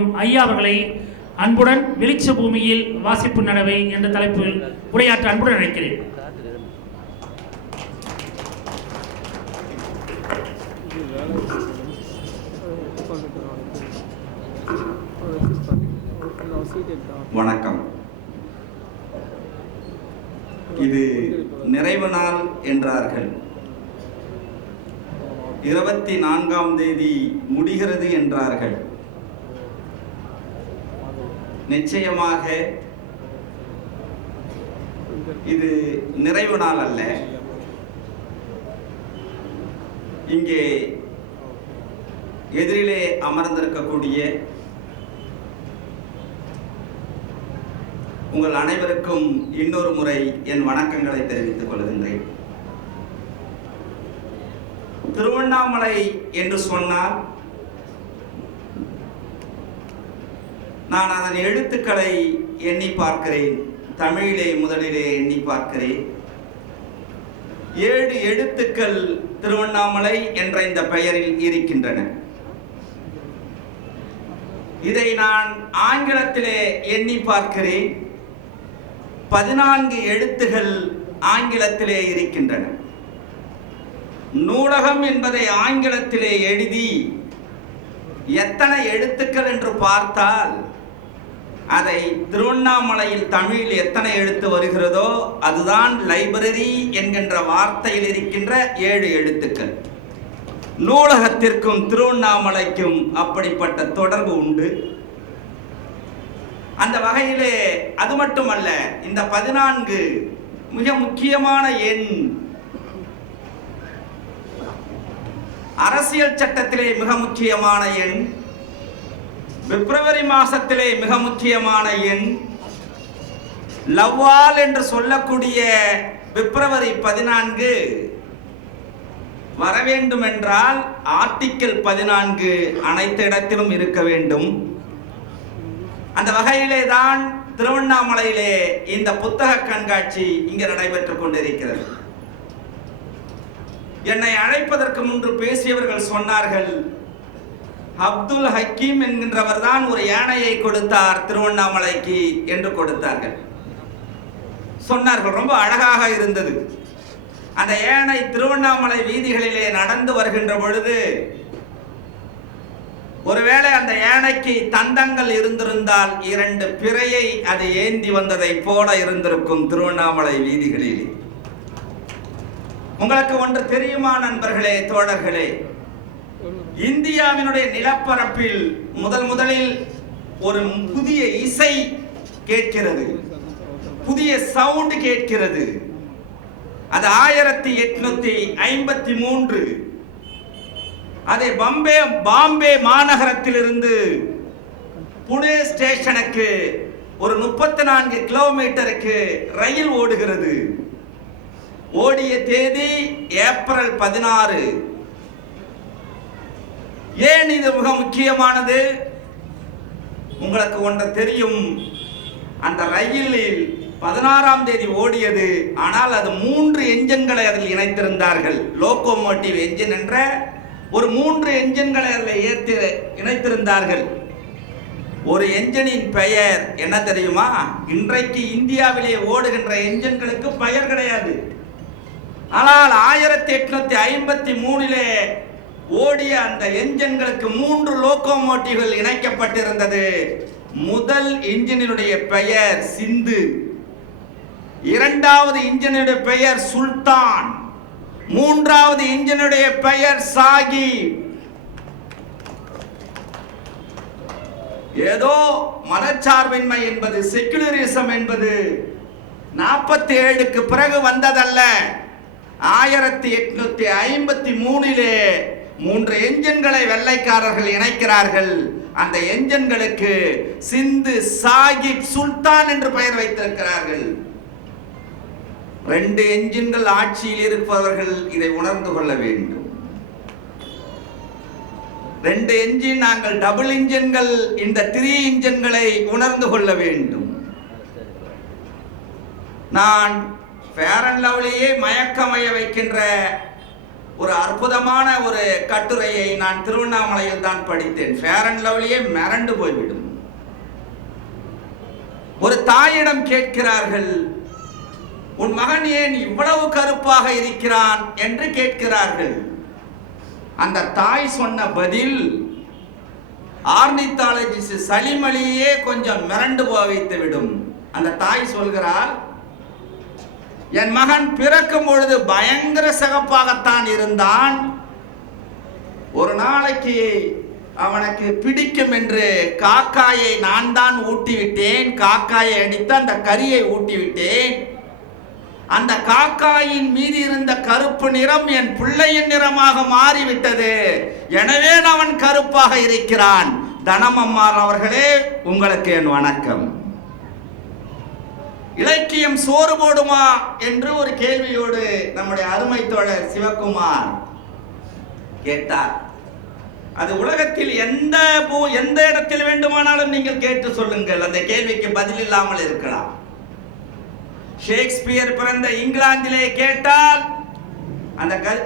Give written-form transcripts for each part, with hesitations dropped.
ஐயா அவர்களை அன்புடன் வெளிச்ச பூமியில் வாசிப்பு நடவை என்ற தலைப்பில் உரையாற்ற அன்புடன் அழைக்கிறேன். வணக்கம். இது நிறைவு நாள் என்றார்கள். 24ஆம் தேதி முடிகிறது என்றார்கள். நிச்சயமாக இது நிறைவு நாள் அல்ல. இங்கே எதிரிலே அமர்ந்திருக்கக்கூடிய உங்கள் அனைவருக்கும் இன்னொரு முறை என் வணக்கங்களை தெரிவித்துக் கொள்கின்றேன். திருவண்ணாமலை என்று சொன்னால் நான் அதன் எழுத்துக்களை எண்ணி பார்க்கிறேன். தமிழிலே முதலிலே எண்ணி பார்க்கிறேன். 7 எழுத்துக்கள் திருவண்ணாமலை என்ற இந்த பெயரில் இருக்கின்றன. இதை நான் ஆங்கிலத்திலே எண்ணி பார்க்கிறேன். 14 எழுத்துகள் ஆங்கிலத்திலே இருக்கின்றன. நூலகம் என்பதை ஆங்கிலத்திலே எழுதி எத்தனை எழுத்துக்கள் என்று பார்த்தால் அதை திருவண்ணாமலையில் தமிழில் எத்தனை எழுத்து வருகிறதோ அதுதான் லைப்ரரி என்கின்ற வார்த்தையில் இருக்கின்ற 7 எழுத்துக்கள். நூலகத்திற்கும் திருவண்ணாமலைக்கும் அப்படிப்பட்ட தொடர்பு உண்டு. அந்த வகையிலே அது மட்டுமல்ல, இந்த 14 மிக முக்கியமான எண். அரசியல் சட்டத்திலே மிக முக்கியமான எண். பிப்ரவரி மாசத்திலே மிக முக்கியமான எண். லவ்வால் என்று சொல்லக்கூடிய பிப்ரவரி 14 வர வேண்டும் என்றால் ஆர்டிக்கிள் 14 அனைத்து இடத்திலும் இருக்க வேண்டும். அந்த வகையிலே தான் திருவண்ணாமலையிலே இந்த புத்தக கண்காட்சி இங்கே நடைபெற்றுக் கொண்டிருக்கிறது. என்னை அழைப்பதற்கு முன்பு பேசியவர்கள் சொன்னார்கள், அப்துல் ஹக்கீம் என்கின்றவர் தான் ஒரு யானையை கொடுத்தார் திருவண்ணாமலைக்கு என்று கொடுத்தார்கள். சொன்னார்கள், ரொம்ப அழகாக இருந்தது. அந்த யானை திருவண்ணாமலை வீதிகளிலே நடந்து வருகின்ற பொழுது ஒருவேளை அந்த யானைக்கு தந்தங்கள் இருந்திருந்தால் 2 பிறையை அது ஏந்தி வந்ததை போல இருந்திருக்கும் திருவண்ணாமலை வீதிகளிலே. உங்களுக்கு ஒன்று தெரியுமா நண்பர்களே, தோழர்களே? இந்தியாவினுடைய நிலப்பரப்பில் முதலில் ஒரு புதிய இசை கேட்கிறது, புதிய சவுண்ட் கேட்கிறது. அது 1853. அதை பாம்பே மாநகரத்திலிருந்து புனே ஸ்டேஷனுக்கு ஒரு 34 கிலோமீட்டருக்கு ரயில் ஓடுகிறது. ஓடிய தேதி ஏப்ரல் 16. ஏன் இது மிக முக்கியமானது? உங்களுக்கு ஒன்று தெரியும், அந்த ரயிலில் 16ஆம் தேதி ஓடியது. ஆனால் அது 3 என்ஜின்களை அதில் இணைத்திருந்தார்கள். லோகோமோட்டிவ் என்ஜின் என்ற ஒரு 3 என்ஜின்களை அதில் இணைத்திருந்தார்கள். ஒரு என்ஜினின் பெயர் என்ன தெரியுமா? இன்றைக்கு இந்தியாவிலே ஓடுகின்ற என்ஜின்களுக்கு பெயர் கிடையாது. ஆனால் 1853 ஓடிய அந்த என்ஜின்களுக்கு 3 லோகோமோட்டிவ்கள் இணைக்கப்பட்டிருந்தது. முதல் இன்ஜினுடைய பெயர் சிந்து, 2வது இன்ஜினுடைய பெயர் சுல்தான், 3வது இன்ஜினுடைய பெயர் சாகிப். ஏதோ மதச்சார்பின்மை என்பது, செக்குலரிசம் என்பது 47க்கு பிறகு வந்ததல்ல. 1853 3 என்ஜின்களை வெள்ளைக்காரர்கள் இணைக்கிறார்கள். அந்த என்ஜின்களுக்கு சிந்து, சாகிப், சுல்தான் என்று பெயர் வைத்திருக்கிறார்கள். 2 என்ஜின்கள் ஆட்சியில் இருப்பவர்கள் இதை உணர்ந்து கொள்ள வேண்டும். 2 என்ஜின், நாங்கள் டபுள் இன்ஜின்கள், இந்த 3 இன்ஜின்களை உணர்ந்து கொள்ள வேண்டும். நான் ஃபேர் அண்ட் லவ்லியே மயக்கமய வைக்கின்ற ஒரு அற்புதமான ஒரு கட்டுரையை நான் திருவண்ணாமலையில் தான் படித்தேன். ஃபேர் அண்ட் லவ்லியே மிரண்டு போய்விடும். ஒரு தாயிடம் கேட்கிறார்கள், உன் மகன் ஏன் இவ்வளவு கருப்பாக இருக்கிறான் என்று கேட்கிறார்கள். அந்த தாய் சொன்ன பதில் ஆர்னித்தாலஜிஸ்ட் சலிமலியே கொஞ்சம் மிரண்டு போக வைத்து விடும். அந்த தாய் சொல்கிறார், என் மகன் பிறக்கும் பொழுது பயங்கர சிகப்பாகத்தான் இருந்தான். ஒரு நாளைக்கு அவனுக்கு பிடிக்கும் என்று காக்காயை நான் தான் ஊட்டிவிட்டேன். காக்காயை அடித்து அந்த கரியை ஊட்டிவிட்டேன். அந்த காக்காயின் மீது இருந்த கருப்பு நிறம் என் பிள்ளையின் நிறமாக மாறிவிட்டது. எனவே அவன் கருப்பாக இருக்கிறான். தனமம்மாள் அவர்களே, உங்களுக்கு என் வணக்கம். இலக்கியம் சோறு போடுமா என்று ஒரு கேள்வியோடு நம்முடைய அருமை தோழர் சிவகுமார் கேட்டார். அது உலகத்தில் எந்த இடத்தில் வேண்டுமானாலும் நீங்கள் கேட்டு சொல்லுங்கள், அந்த கேள்விக்கு பதில் இல்லாமல் இருக்கலாம். ஷேக்ஸ்பியர் பிறந்த இங்கிலாந்திலே கேட்டால்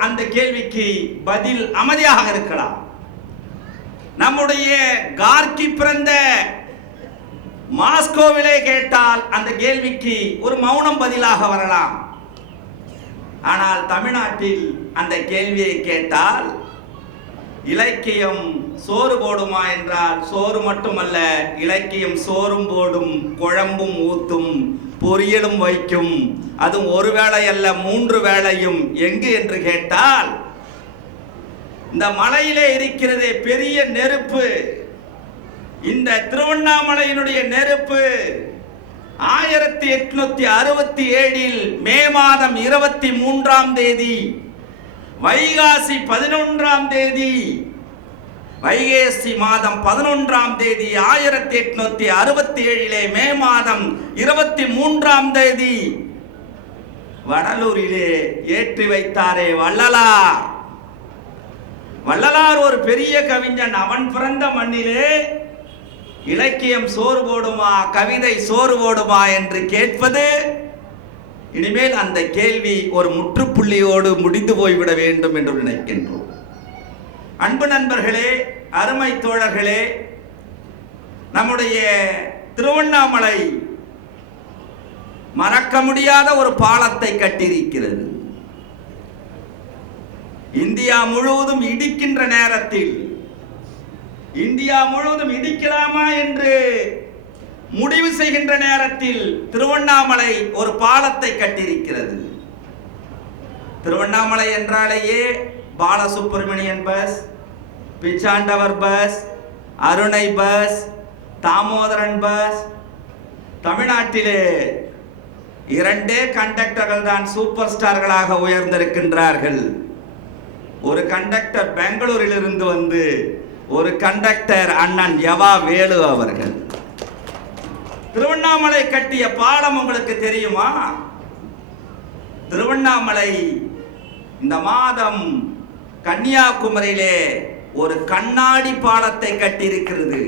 அந்த கேள்விக்கு பதில் அமைதியாக இருக்கலாம். நம்முடைய கார்கி பிறந்த மாஸ்கோவிலே கேட்டால் அந்த கேள்விக்கு ஒரு மௌனம் பதிலாக வரலாம். ஆனால் தமிழ்நாட்டில் அந்த கேள்வியை கேட்டால் இலக்கியம் சோறு போடுமா என்றால் சோறு மட்டுமல்ல, இலக்கியம் சோறும் போடும், குழம்பும் ஊத்தும், பொரியலும் வைக்கும். அதுவும் ஒரு வேளை அல்ல, 3 வேளையும். எங்கு என்று கேட்டால் இந்த மலையிலே இருக்கிறதே பெரிய நெருப்பு, இந்த திருவண்ணாமலையினுடைய நெருப்பு 1867 மே மாதம் 23ஆம் தேதி, வைகாசி 11ஆம் தேதி, வைகாசி மாதம் 11ஆம் தேதி 1867 மே மாதம் 23ஆம் தேதி வடலூரிலே ஏற்றி வைத்தாரே வள்ளலார். வள்ளலார் ஒரு பெரிய கவிஞன். அவன் பிறந்த மண்ணிலே இலக்கியம் சோறு போடுமா, கவிதை சோறு போடுமா என்று கேட்பது, இனிமேல் அந்த கேள்வி ஒரு முற்றுப்புள்ளியோடு முடிந்து போய்விட வேண்டும் என்று நினைக்கின்றோம். அன்பு நண்பர்களே, அருமை தோழர்களே, நம்முடைய திருவண்ணாமலை மறக்க முடியாத ஒரு பாலத்தை கட்டியிருக்கிறது. இந்தியா முழுவதும் இடிக்கின்ற நேரத்தில், இந்தியா முழுவதும் இடிக்கலாமா என்று முடிவு செய்கின்ற நேரத்தில் திருவண்ணாமலை ஒரு பாலத்தை கட்டியிருக்கிறது. திருவண்ணாமலை என்றாலேயே பாலசுப்ரமணியன் பஸ், பிச்சாண்டவர் பஸ், அருணை பஸ், தாமோதரன் பஸ். தமிழ்நாட்டிலே 2 கண்டக்டர்கள் தான் சூப்பர் ஸ்டார்களாக உயர்ந்திருக்கின்றார்கள். ஒரு கண்டக்டர் பெங்களூரில் இருந்து வந்து, ஒரு கண்டக்டர் அண்ணன் யவா வேலு அவர்கள். திருவண்ணாமலை கட்டிய பாலம் உங்களுக்கு தெரியுமா? திருவண்ணாமலை இந்த மாதம் கன்னியாகுமரியிலே ஒரு கண்ணாடி பாலத்தை கட்டியிருக்கிறது.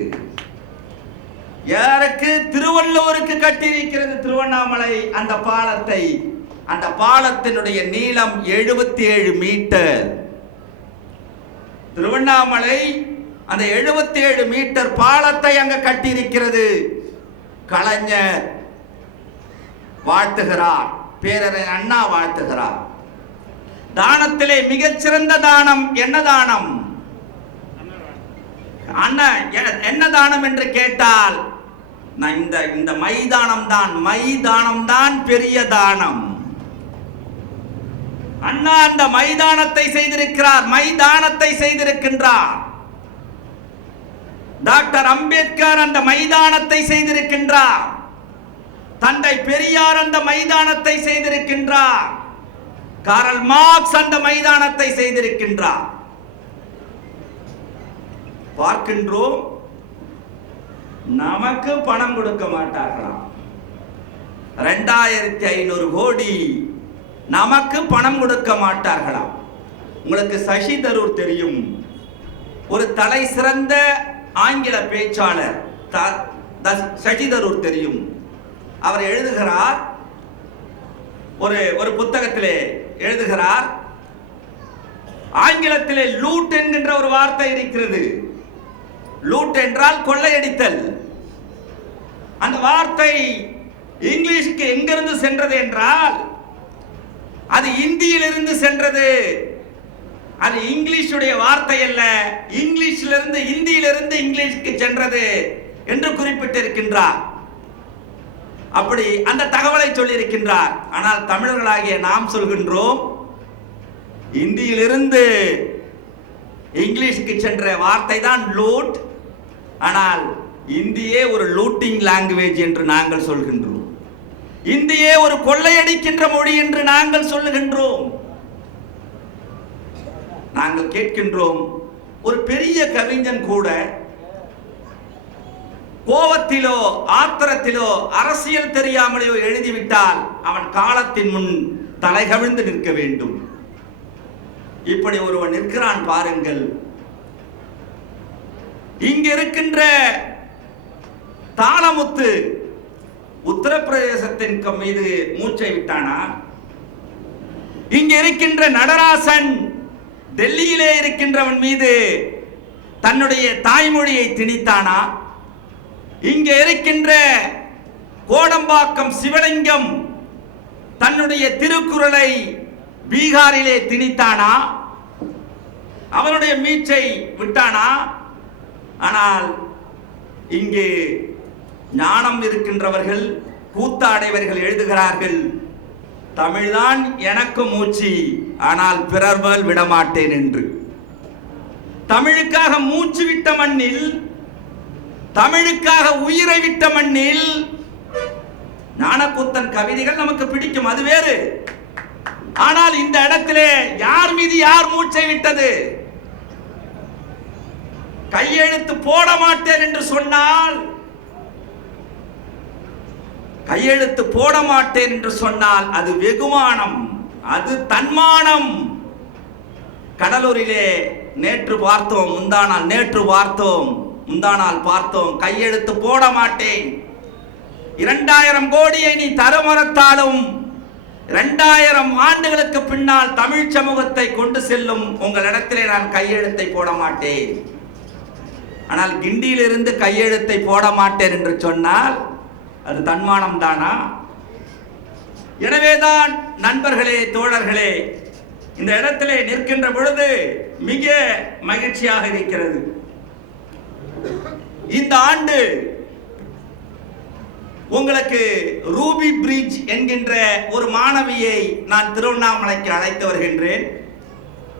யாருக்கு? திருவள்ளுவருக்கு கட்டியிருக்கிறது திருவண்ணாமலை அந்த பாலத்தை. அந்த பாலத்தினுடைய நீளம் 77 மீட்டர். திருவண்ணாமலை அந்த 77 மீட்டர் பாலத்தை அங்க கட்டியிருக்கிறது. கலைஞர் வாழ்த்துகிறார், பேரறிஞர் அண்ணா வாழ்த்துகிறார். தானத்திலே மிகச்சிறந்த தானம் என்ன தானம்? அண்ணா என்ன தானம் என்று கேட்டால் இந்த மைதானம் தான். மைதானம் தான் பெரிய தானம். அண்ணா அந்த மைதானத்தை செய்திருக்கிறார், மைதானத்தை செய்திருக்கின்றார். டாக்டர் அம்பேத்கர் அந்த மைதானத்தை செய்திருக்கின்றார். தந்தை பெரியார் அந்த மைதானத்தை செய்திருக்கின்றார். காரல் மார்க்ஸ் அந்த மைதானத்தை செய்திருக்கின்றார். பார்க்கின்றோம், நமக்கு பணம் கொடுக்க மாட்டார்களாம். 2500 கோடி நமக்கு பணம் கொடுக்க மாட்டார்களாம். உங்களுக்கு சசி தரூர் தெரியும், ஒரு தலை சிறந்த ஆங்கில பேச்சாளர். சசி தரூர் தெரியும். அவர் எழுதுகிறார், ஒரு புத்தகத்திலே எழுதுகிறார், ஆங்கிலத்திலே லூட் என்கின்ற ஒரு வார்த்தை இருக்கிறது. லூட் என்றால் கொள்ளையடித்தல். அந்த வார்த்தை இங்கிலீஷுக்கு எங்கிருந்து சென்றது என்றால் அது இந்தியிலிருந்து சென்றது. அது இங்கிலீஷுடைய வார்த்தை அல்ல, இங்கிலீஷிலிருந்து இந்தியிலிருந்து இங்கிலீஷுக்கு சென்றது என்று குறிப்பிட்டிருக்கின்றார். அப்படி அந்த தகவலை சொல்லியிருக்கின்றார். ஆனால் தமிழர்களாகிய நாம் சொல்கின்றோம், இந்தியிலிருந்து இங்கிலீஷுக்கு சென்ற வார்த்தை தான் லூட். ஆனால் இந்தியே ஒரு லூட்டிங் லாங்குவேஜ் என்று நாங்கள் சொல்கின்றோம். இந்தியே ஒரு கொள்ளையடிக்கின்ற மொழி என்று நாங்கள் சொல்லுகின்றோம். நாங்கள் கேட்கின்றோம், ஒரு பெரிய கவிஞன் கூட கோபத்திலோ ஆத்திரத்திலோ அரசியல் தெரியாமலையோ எழுதிவிட்டால் அவன் காலத்தின் முன் தலைகவிழ்ந்து நிற்க வேண்டும். இப்படி ஒருவன் நிற்கிறான் பாருங்கள். இங்க இருக்கின்ற தாளமுத்து உத்தரப்பிரதேசத்தின் மீது மூச்சை விட்டானா? இங்க இருக்கின்ற நடராசன் டெல்லியிலே இருக்கின்றவன் மீது தன்னுடைய தாய்மொழியை திணித்தானா? இங்கே இருக்கின்ற கோடம்பாக்கம் சிவலிங்கம் தன்னுடைய திருக்குறளை பீகாரிலே திணித்தானா? அவனுடைய மீச்சை விட்டானா? ஆனால் இங்கே ஞானம் இருக்கின்றவர்கள், கூத்தாடைவர்கள் எழுதுகிறார்கள், தமிழ்தான் எனக்கு மூச்சு, ஆனால் பிறர் மேல் விடமாட்டேன் என்று. தமிழுக்காக மூச்சு விட்ட மண்ணில், தமிழுக்காக உயிரை விட்ட மண்ணில் ஞானக்கூத்தன் கவிதைகள் நமக்கு பிடிக்கும், அது வேறு. ஆனால் இந்த இடத்திலே யார் மீது யார் மூச்சை விட்டது? கையெழுத்து போட மாட்டேன் என்று சொன்னால், கையெழுத்து போட மாட்டேன் என்று சொன்னால் அது வெகுமானம், அது தன்மானம். கடலூரிலே நேற்று பார்த்தோம், முந்தானால் பார்த்தோம், கையெழுத்து போட மாட்டேன். 2000 கோடியை நீ தரமறுத்தாலும் 2000 ஆண்டுகளுக்கு பின்னால் தமிழ் சமூகத்தை கொண்டு செல்லும் உங்களிடத்திலே நான் கையெழுத்தை போட மாட்டேன். ஆனால் கிண்டியிலிருந்து கையெழுத்தை போட மாட்டேன் என்று சொன்னால் அது தன்மானம் தானா? எனவேதான் நண்பர்களே, தோழர்களே, இந்த இடத்திலே நிற்கின்ற பொழுது மிக மகிழ்ச்சியாக இருக்கிறது. இந்த ஆண்டு உங்களுக்கு ரூபி பிரிட்ஜ் என்கின்ற ஒரு மாணவியை நான் திருவண்ணாமலைக்கு அழைத்து வருகின்றேன்.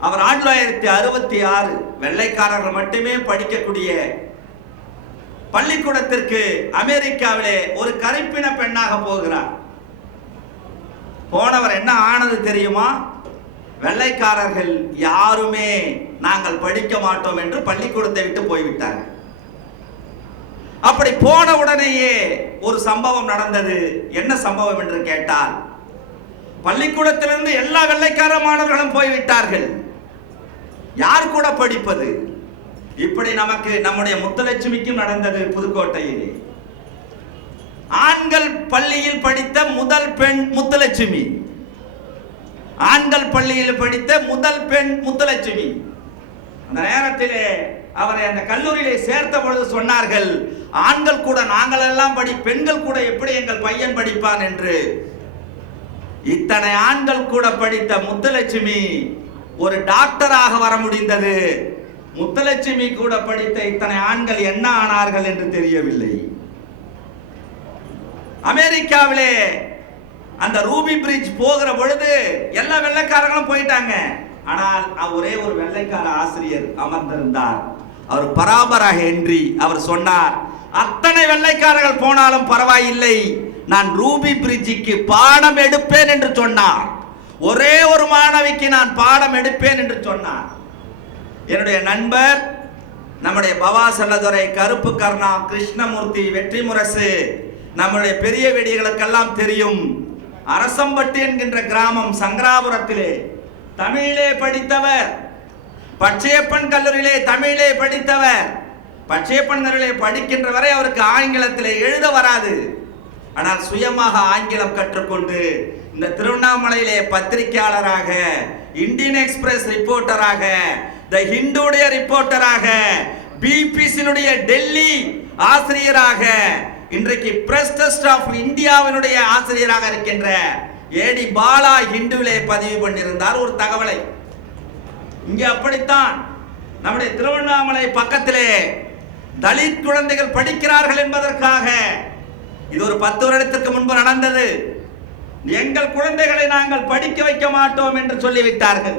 அவர் 1966 வெள்ளைக்காரர்கள் மட்டுமே படிக்கக்கூடிய பள்ளிக்கூடத்திற்கு அமெரிக்காவிலே ஒரு கருப்பின பெண்ணாக போகிறார். போனவர் என்ன ஆனது தெரியுமா? வெள்ளைக்காரர்கள் யாருமே நாங்கள் படிக்க மாட்டோம் என்று பள்ளிக்கூடத்தை விட்டு போய்விட்டார்கள். அப்படி போன உடனேயே ஒரு சம்பவம் நடந்தது. என்ன சம்பவம் என்று கேட்டால், பள்ளிக்கூடத்திலிருந்து எல்லா வெள்ளைக்கார மாணவர்களும் போய்விட்டார்கள். யார் கூட படிப்பது? இப்படி நமக்கு நம்முடைய முத்துலட்சுமிக்கும் நடந்தது புதுக்கோட்டையிலே. ஆண்கள் பள்ளியில் படித்த முதல் பெண் முத்துலட்சுமி, ஆண்கள் பள்ளியில் படித்த முதல் பெண் முத்துலட்சுமி. அந்த நேரத்திலே அவரை அந்த கல்லூரியிலே சேர்த்த பொழுது சொன்னார்கள், ஆண்கள் கூட நாங்கள் எல்லாம் பெண்கள் கூட எப்படி எங்கள் பையன் படிப்பான் என்று. இத்தனை ஆண்கள் கூட படித்த முத்துலட்சுமி ஒரு டாக்டராக வர முடிந்தது. முத்துலட்சுமி கூட படித்த இத்தனை ஆண்கள் என்ன ஆனார்கள் என்று தெரியவில்லை. அமெரிக்காவிலே அந்த ரூபி பிரிட்ஜ் போகிற பொழுது எல்லா வெள்ளைக்காரங்களும் போயிட்டாங்க. ஆனால் ஒரே ஒரு வெள்ளைக்கார ஆசிரியர் அமர்ந்திருந்தார். அவர் பராபரா ஹென்றி. அவர் சொன்னார், அத்தனை வெள்ளைக்காரர்கள் போனாலும் பரவாயில்லை, நான் ரூபி பிரிட்ஜுக்கு பாடம் எடுப்பேன் என்று சொன்னார். ஒரே ஒரு மாணவிக்கு நான் பாடம் எடுப்பேன் என்று சொன்னார். என்னுடைய நண்பர் நம்முடைய பவா செல்லதுரை, கருப்பு கர்ணா, கிருஷ்ணமூர்த்தி, வெற்றி முரசு, நம்முடைய பெரிய வெடிகளுக்கெல்லாம் தெரியும். அரசம்பட்டி என்கின்ற கிராமம் சங்கராபுரத்திலே தமிழிலே படித்தவர். பச்சையப்பன் கல்லூரியிலே தமிழிலே படித்தவர். பச்சையப்பன் கல்லூரியிலே படிக்கின்ற வரை அவருக்கு ஆங்கிலத்திலே எழுத வராது. ஆனால் சுயமாக ஆங்கிலம் கற்றுக்கொண்டு இந்த திருவண்ணாமலையிலே பத்திரிகையாளராக, இந்தியன் எக்ஸ்பிரஸ் ரிப்போர்ட்டராக, த ஹிந்துடைய ரிப்போர்ட்டராக, பிபிசியினுடைய டெல்லி ஆசிரியராக, இன்றைக்கு பிரஸ் ட்ரஸ்ட் ஆஃப் இந்தியாவினுடைய ஆசிரியராக இருக்கின்ற ஏடி பாலா ஹிந்துவிலே பதிவு பண்ணியிருந்தார் ஒரு தகவலை. இங்கே அப்படித்தான் நம்முடைய திருவண்ணாமலை பக்கத்திலே தலித் குழந்தைகள் படிக்கிறார்கள் என்பதற்காக, இது ஒரு 10 வருடத்திற்கு முன்பு நடந்தது, எங்கள் குழந்தைகளை நாங்கள் படிக்க வைக்க மாட்டோம் என்று சொல்லிவிட்டார்கள்.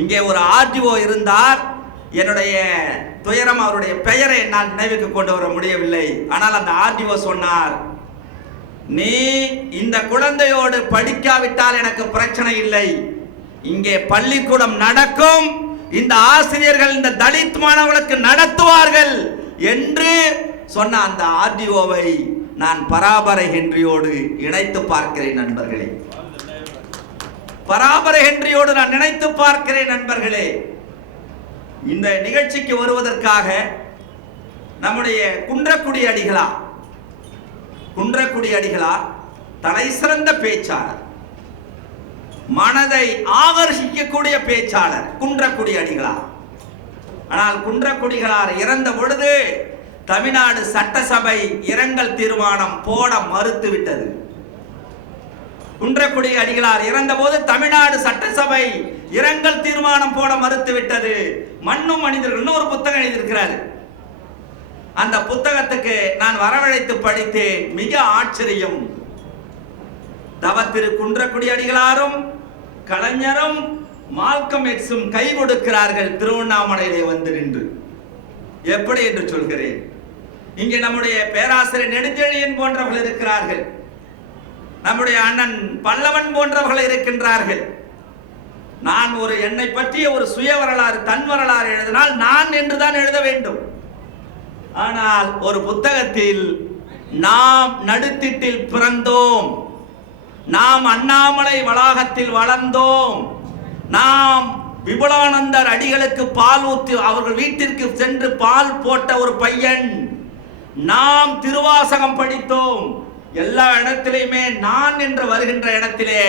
இங்கே ஒரு ஆர்டிஓ இருந்தார். என்னுடைய துயரம், அவருடைய பெயரை என்னால் நினைவுக்கு கொண்டு வர முடியவில்லை. ஆனால் அந்த ஆர்டிஓ சொன்னார், நீ இந்த குழந்தையோடு படிக்காவிட்டால் எனக்கு பிரச்சனை இல்லை, இங்கே பள்ளிக்கூடம் நடக்கும், இந்த ஆசிரியர்கள் இந்த தலித் மாணவர்களுக்கு நடத்துவார்கள் என்று சொன்ன அந்த ஆர்டிஓவை நான் பராபர ஹென்ரியோடு இணைத்து பார்க்கிறேன் நண்பர்களே. பராபர ஹென்ரியோடு நான் நினைத்து பார்க்கிறேன் நண்பர்களே. இந்த நிகழ்ச்சிக்கு வருவதற்காக நம்முடைய குன்றக்குடி அடிகளார் தலை சிறந்த பேச்சாளர், மனதை ஆகர்ஷிக்கக்கூடிய பேச்சாளர் குன்றக்குடி அடிகளார். ஆனால் குன்றக்குடிகளார் இறந்த பொழுது தமிழ்நாடு சட்டசபை இரங்கல் தீர்மானம் போட மறுத்துவிட்டது. குன்றக்குடி அடிகளார் இறந்த போது தமிழ்நாடு சட்டசபை இரங்கல் தீர்மானம் போட மறுத்துவிட்டது. மண்ணும் மனிதர்கள் ஒரு புத்தகம் எழுதியிருக்கிறார். அந்த புத்தகத்துக்கு நான் வரவழைத்து படித்தேன். மிக ஆச்சரியம். தவ திரு குன்றக்குடி அடிகளாரும் கலைஞரும் மால்கம் எக்ஸும் கை கொடுக்கிறார்கள் திருவண்ணாமலையிலே வந்து நின்று. எப்படி என்று சொல்கிறேன். இங்கே நம்முடைய பேராசிரியர் நெடுஞ்செழியன் போன்றவர்கள் இருக்கிறார்கள், நம்முடைய அண்ணன் பல்லவன் போன்றவர்கள் இருக்கின்றார்கள். நான் ஒரு என்னை பற்றிய ஒரு சுய வரலாறு, தன் வரலாறு எழுதினால் நான் என்றுதான் எழுத வேண்டும். ஆனால் ஒரு புத்தகத்தில் நாம் நடுத்திட்டில் பிறந்தோம், நாம் அண்ணாமலை வளாகத்தில் வளர்ந்தோம், நாம் விபுலானந்தர் அடிகளுக்கு பால் ஊற்றி அவர்கள் வீட்டிற்கு சென்று பால் போட்ட ஒரு பையன், நாம் திருவாசகம் படித்தோம். எல்லா இடத்திலையுமே நான் என்று வருகின்ற இடத்திலே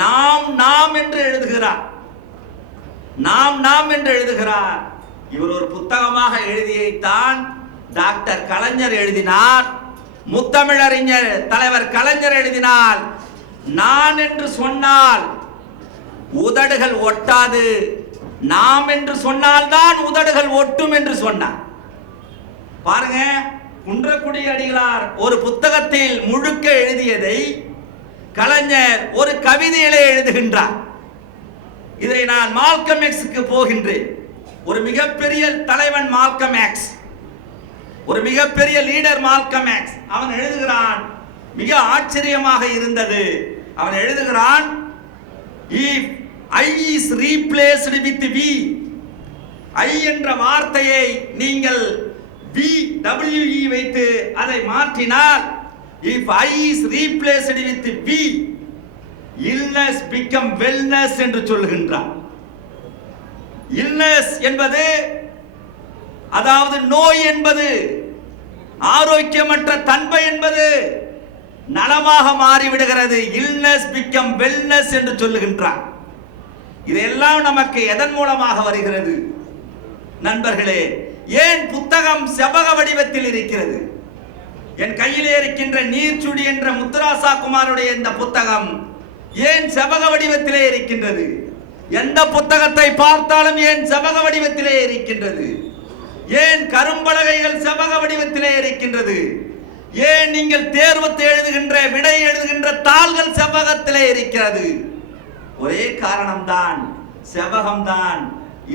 நாம் என்று எழுதுகிறார். நாம் என்று எழுதுகிறார். இவர் ஒரு புத்தகமாக எழுதியைத்தான் டாக்டர் கலைஞர் எழுதினார், முத்தமிழறிஞர் தலைவர் கலைஞர் எழுதினார். நான் என்று சொன்னால் உதடுகள் ஒட்டாது, நாம் என்று சொன்னால்தான் உதடுகள் ஒட்டும் என்று சொன்னார். பாருங்க, குன்றக்குடி அடிகளார் ஒரு புத்தகத்தில் முழுக்க எழுதியதை கலைஞர் ஒரு கவிதையிலே எழுதுகின்றார். இதை நான் மால்கம் எக்ஸுக்கு போகின்றேன். ஒரு மிகப்பெரிய தலைவன் மால்கம் எக்ஸ், ஒரு மிகப்பெரிய லீடர் மால்கம் எக்ஸ். அவன் எழுதுகிறான், மிக ஆச்சரியமாக இருந்தது. அவன் எழுதுகிறான், if I is replaced with V, I என்ற வார்த்தையை நீங்கள் VWE வைத்து அதை மாற்றினால், if I is replaced with V, illness become wellness என்று சொல்கின்றான். illness என்பது, அதாவது நோய் என்பது, ஆரோக்கியமற்ற தன்மை என்பது நலமாக மாறிவிடுகிறது. illness become wellness என்று சொல்லுகின்றான். இதெல்லாம் நமக்கு எதன் மூலமாக வருகிறது நண்பர்களே? ஏன் புத்தகம் செவ்வக வடிவத்தில் இருக்கிறது? என் கையிலே இருக்கின்ற நீர்ச்சுடி என்ற முத்துராசா குமாருடைய இந்த புத்தகம் ஏன் செவ்வக வடிவத்திலே இருக்கின்றது? எந்த புத்தகத்தை பார்த்தாலும் ஏன் செவ்வக வடிவத்திலே இருக்கின்றது? ஏன் கரும்பலகைகள் செவ்வக வடிவத்திலே இருக்கின்றது? ஏன் நீங்கள் தேர்வத்தை எழுதுகின்ற விடை எழுதுகின்ற தாள்கள் செவ்வகத்திலே இருக்கிறது? ஒரே காரணம்தான், செவ்வகம்தான்.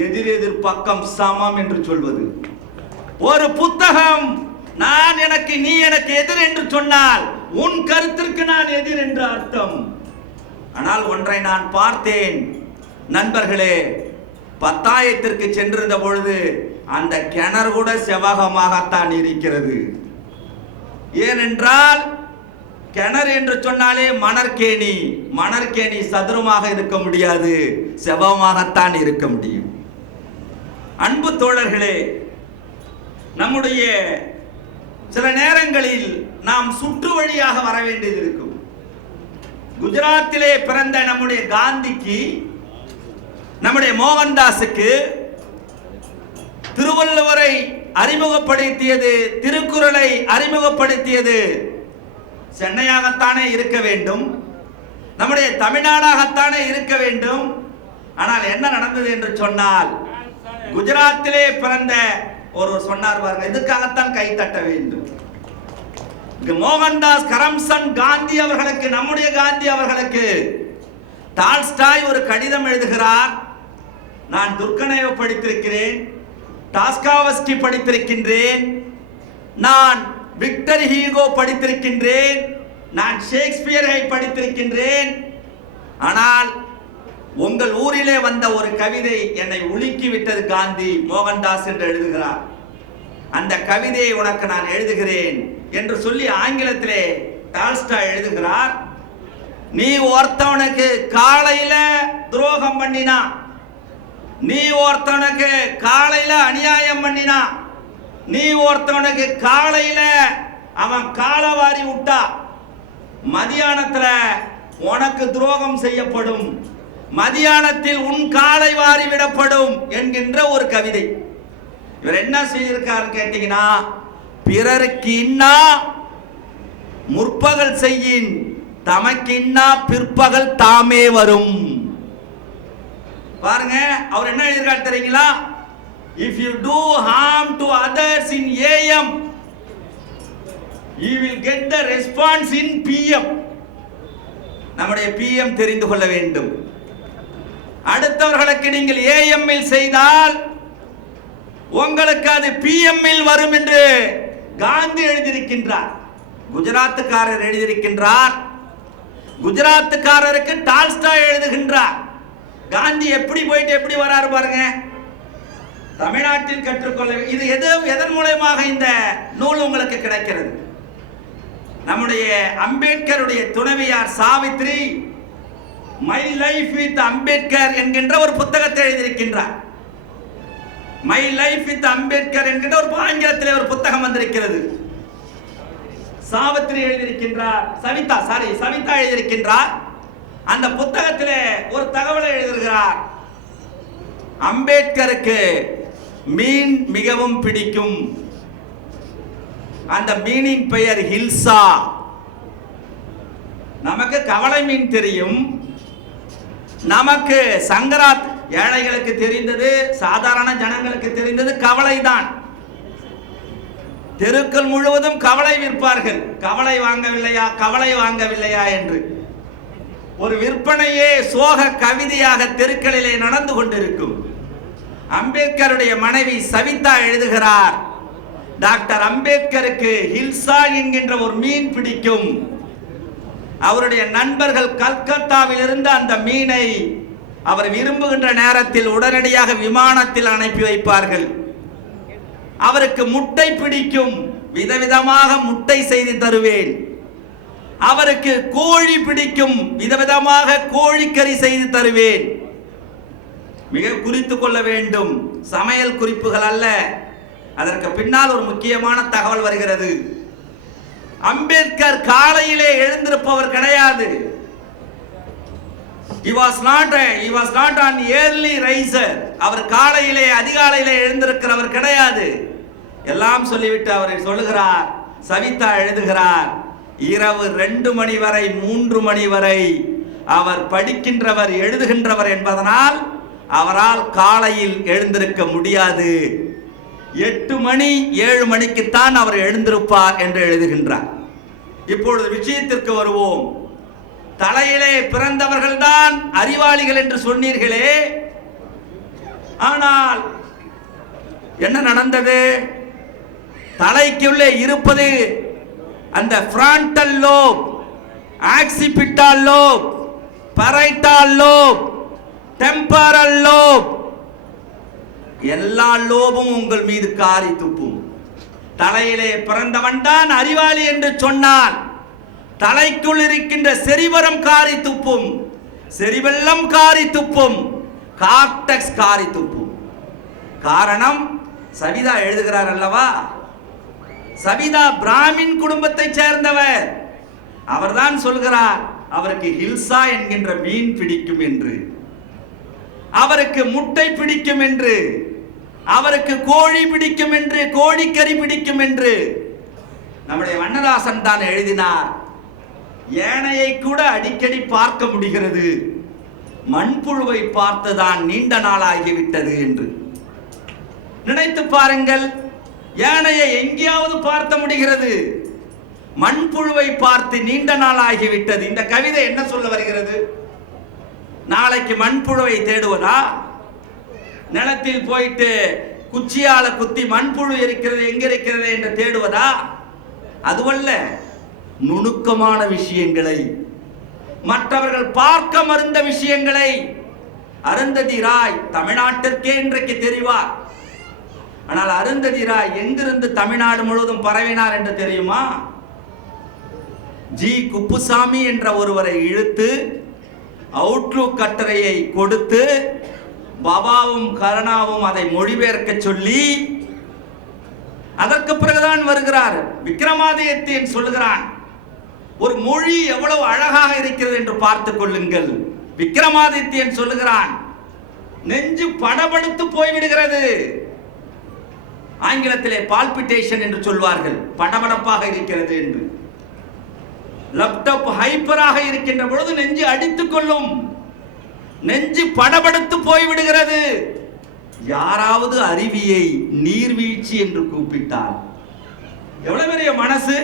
எதிரெதிர் பக்கம் சமம் என்று சொல்வது. ஒரு புத்தகம் நான் எனக்கு நீ எனக்கு எதிர் என்று சொன்னால் உன் கருத்திற்கு நான் எதிர் என்று அர்த்தம். ஆனால் ஒன்றை நான் பார்த்தேன் நண்பர்களே, பத்தாயத்திற்கு சென்றிருந்த பொழுது அந்த கிணறு கூட செவ்வகமாகத்தான் இருக்கிறது. ஏனென்றால் கிணறு என்று சொன்னாலே மணற்கேணி, மணற்கேணி சதுரமாக இருக்க முடியாது, செவ்வகமாகத்தான் இருக்க முடியும். அன்பு தோழர்களே, நம்முடைய சில நேரங்களில் நாம் சுற்று வழியாக வர வேண்டியது இருக்கும். குஜராத்திலே பிறந்த நம்முடைய காந்திக்கு, நம்முடைய மோகன்தாஸுக்கு திருவள்ளுவரை அறிமுகப்படுத்தியது, திருக்குறளை அறிமுகப்படுத்தியது சென்னையாகத்தானே இருக்க வேண்டும், நம்முடைய தமிழ்நாடாகத்தானே இருக்க வேண்டும். ஆனால் என்ன நடந்தது என்று சொன்னால், குஜராத்திலே பிறந்த ஒருவர் சொன்னார் பாருங்க, இதுக்காகத்தான் கை தட்ட வேண்டும். மோகன்தாஸ் கரம்சந்த் காந்தி அவர்களுக்கு, நம்முடைய காந்தி அவர்களுக்கு டால்ஸ்டாய் ஒரு கடிதம் எழுதுகிறார். நான் துர்கனேவை படித்திருக்கிறேன், டாஸ்காவஸ்கி படித்திருக்கின்றேன், நான் விக்டர் ஹியூகோ படித்திருக்கின்றேன், நான் ஷேக்ஸ்பியரை படித்திருக்கின்றேன். ஆனால் உங்கள் ஊரிலே வந்த ஒரு கவிதை என்னை உலுக்கி விட்டது காந்தி, மோகன்தாஸ் என்று எழுதுகிறார். அந்த கவிதையை உனக்கு நான் எழுதுகிறேன் என்று சொல்லி ஆங்கிலத்திலே டால்ஸ்டாய் எழுதுகிறார். நீ ஒருத்தவனுக்கு காலையில துரோகம் பண்ணினா, நீ ஒருத்தவனுக்கு காலையில அநியாயம் பண்ணினா, நீ ஒருத்தவனுக்கு காலையில அவன் காலவாரி விட்டா, மதியானத்துல உனக்கு துரோகம் செய்யப்படும், மதியானத்தில் உன் காலை வாரி விடப்படும் என்கின்ற ஒரு கவிதை. இவர் என்ன செய்திருக்காரு கேட்டீங்கன்னா, பிறருக்கு இன்னா முற்பகல் செய்யின், தமக்கு இன்னா பிற்பகல் தாமே வரும். பாருங்க, அவர் என்ன எழுதியிருக்காரு தெரியுங்களா? If you do harm to others in AM, you will get the response in PM. நம்முடைய PM தெரிந்து கொள்ள வேண்டும். அடுத்தவர்களுக்கு நீங்கள் AM இல் செய்தால் உங்களுக்கு அது PM இல் வரும் என்று காந்தி எழுதியிருக்கின்றார். குஜராத்துக்காரர் எழுதியிருக்கின்றார். குஜராத்துக்காரருக்கு டால்ஸ்டாய் எழுதுகின்றார். காந்தி எப்படி போயிட்டு எப்படி வராரு பாருங்க. தமிழ்நாட்டில் கற்றுக்கொள்ள இது எதன் மூலமாக இந்த நூல் உங்களுக்கு கிடைக்கிறது? நம்முடைய அம்பேத்கருடைய துணைவியார் Savitri my life with Ambedkar என்கின்ற ஒரு புத்தகத்தை எழுதியிருக்கின்றார். மை லைஃப் வித் அம்பேத்கர் என்கின்ற ஒரு ஆங்கிலத்திலே ஒரு புத்தகம் வந்திருக்கிறது. சாவித்ரி எழுதியிருக்கின்றார், சவிதா எழுதியிருக்கின்றார். அந்த புத்தகத்திலே ஒரு தகவலை எழுதுகிறார். அம்பேத்கருக்கு மீன் மிகவும் பிடிக்கும். அந்த மீனின் பெயர் ஹில்சா. நமக்கு கவலை மீன் தெரியும், நமக்கு சங்கராத் ஏழைகளுக்கு தெரிந்தது, சாதாரண ஜனங்களுக்கு தெரிந்தது கவலை தான். தெருக்கள் முழுவதும் கவலை விற்பார்கள். கவலை வாங்கவில்லையா என்று ஒரு விற்பனையே சோக கவிதையாக தெருக்களிலே நடந்து கொண்டிருக்கும். அம்பேத்கருடைய மனைவி சவிதா எழுதுகிறார், டாக்டர் அம்பேத்கருக்கு ஹில்சா என்கின்ற ஒரு மீன் பிடிக்கும். அவருடைய நண்பர்கள் கல்கத்தாவில் இருந்து அந்த மீனை அவர் விரும்புகின்ற நேரத்தில் உடனடியாக விமானத்தில் அனுப்பி வைப்பார்கள். அவருக்கு முட்டை பிடிக்கும், விதவிதமாக முட்டை செய்து தருவேன். அவருக்கு கோழி பிடிக்கும், விதவிதமாக கோழிக்கறி செய்து தருவேன். மிக குறித்துக் கொள்ள வேண்டும், சமையல் குறிப்புகள் அல்ல. அதற்கு பின்னால் ஒரு முக்கியமான தகவல் வருகிறது. அம்பேத்கர் காலையிலே எழுந்திருப்பவர் கிடையாது. He was not an early riser. அவர் காலையிலே அதிகாலையிலே எழுந்திருக்கிறவர் கிடையாது. எல்லாம் சொல்லிவிட்டு அவர் சொல்லுகிறார், சவிதா எழுதுகிறார், இரவு 2 மணி வரை 3 மணி வரை அவர் படிக்கின்றவர், எழுதுகின்றவர் என்பதனால் அவரால் காலையில் எழுந்திருக்க முடியாது. 8 மணி 7 மணிக்குத்தான் அவர் எழுந்திருப்பார் என்று எழுதுகின்றார். இப்பொழுது விஷயத்திற்கு வருவோம். தலையிலே பிறந்தவர்கள் தான் அறிவாளிகள் என்று சொன்னீர்களே, ஆனால் என்ன நடந்தது? தலைக்குள்ளே இருப்பது அந்த frontal lobe, occipital lobe, பரைட்டல் lobe, temporal lobe, எல்லா லோபும் உங்கள் மீது காரி துப்பும். தலையிலே பிறந்தவன் தான் அறிவாளி என்று சொன்னால் தலைக்குள் இருக்கின்ற செரிவரம் காரி துப்பும், செரிவெல்லம் காரி துப்பும், கார்டெக்ஸ் காரி துப்பும். காரணம், சவிதா எழுதுகிறார் அல்லவா, சபிதா பிராமின் குடும்பத்தை சேர்ந்தவர். அவர்தான் சொல்கிறார் அவருக்கு ஹில்சா என்கின்ற மீன் பிடிக்கும் என்று, அவருக்கு முட்டை பிடிக்கும் என்று, அவருக்கு கோழி பிடிக்கும் என்று, கோழிக்கறி பிடிக்கும் என்று. நம்முடைய வண்ணதாசன் தான் எழுதினார், ஏனையை கூட அடிக்கடி பார்க்க முடிகிறது, மண்புழுவை பார்த்துதான் நீண்ட நாளாகிவிட்டது என்று. நினைத்து பாருங்கள், யானையை எங்கேயாவது பார்த்த முடிகிறது, மண்புழுவை பார்த்து நீண்ட நாள் ஆகிவிட்டது. இந்த கவிதை என்ன சொல்ல வருகிறது? நாளைக்கு மண்புழுவை தேடுவதா? நிலத்தில் போயிட்டு குச்சியால குத்தி மண்புழு இருக்கிறது எங்க இருக்கிறது என்று தேடுவதா? அதுவல்ல, நுணுக்கமான விஷயங்களை, மற்றவர்கள் பார்க்க மறுந்த விஷயங்களை. அருந்ததி ராய் தமிழ்நாட்டிற்கே இன்றைக்கு தெரிவார். ஆனால் அருந்ததி ராய் எங்கிருந்து தமிழ்நாடு முழுவதும் பரவினார் என்று தெரியுமா? ஜி குப்புசாமி என்ற ஒருவரை இழுத்து அவுட்லுக் கட்டுரையை கொடுத்து பாபாவும் கருணாவும் அதை மொழிபெயர்க்க சொல்லி, அதற்கு பிறகுதான் வருகிறார் விக்ரமாதித்யன் சொல்லுகிறான், ஒரு மொழி எவ்வளவு அழகாக இருக்கிறது என்று பார்த்துக் கொள்ளுங்கள். விக்ரமாதித்யன் சொல்லுகிறான், நெஞ்சு படபடுத்து போய்விடுகிறது. ஆங்கிலத்திலே பால்பிட்டேஷன் என்று சொல்வார்கள், படபடப்பாக இருக்கிறது என்று. லேப்டாப் ஹைப்பராக இருக்கின்ற பொழுது நெஞ்சு அடித்துக் கொள்ளும், நெஞ்சு படபடுத்து போய்விடுகிறது. யாராவது அருவியை நீர்வீழ்ச்சி என்று கூப்பிட்டால் எவ்வளவு பெரிய மனசு!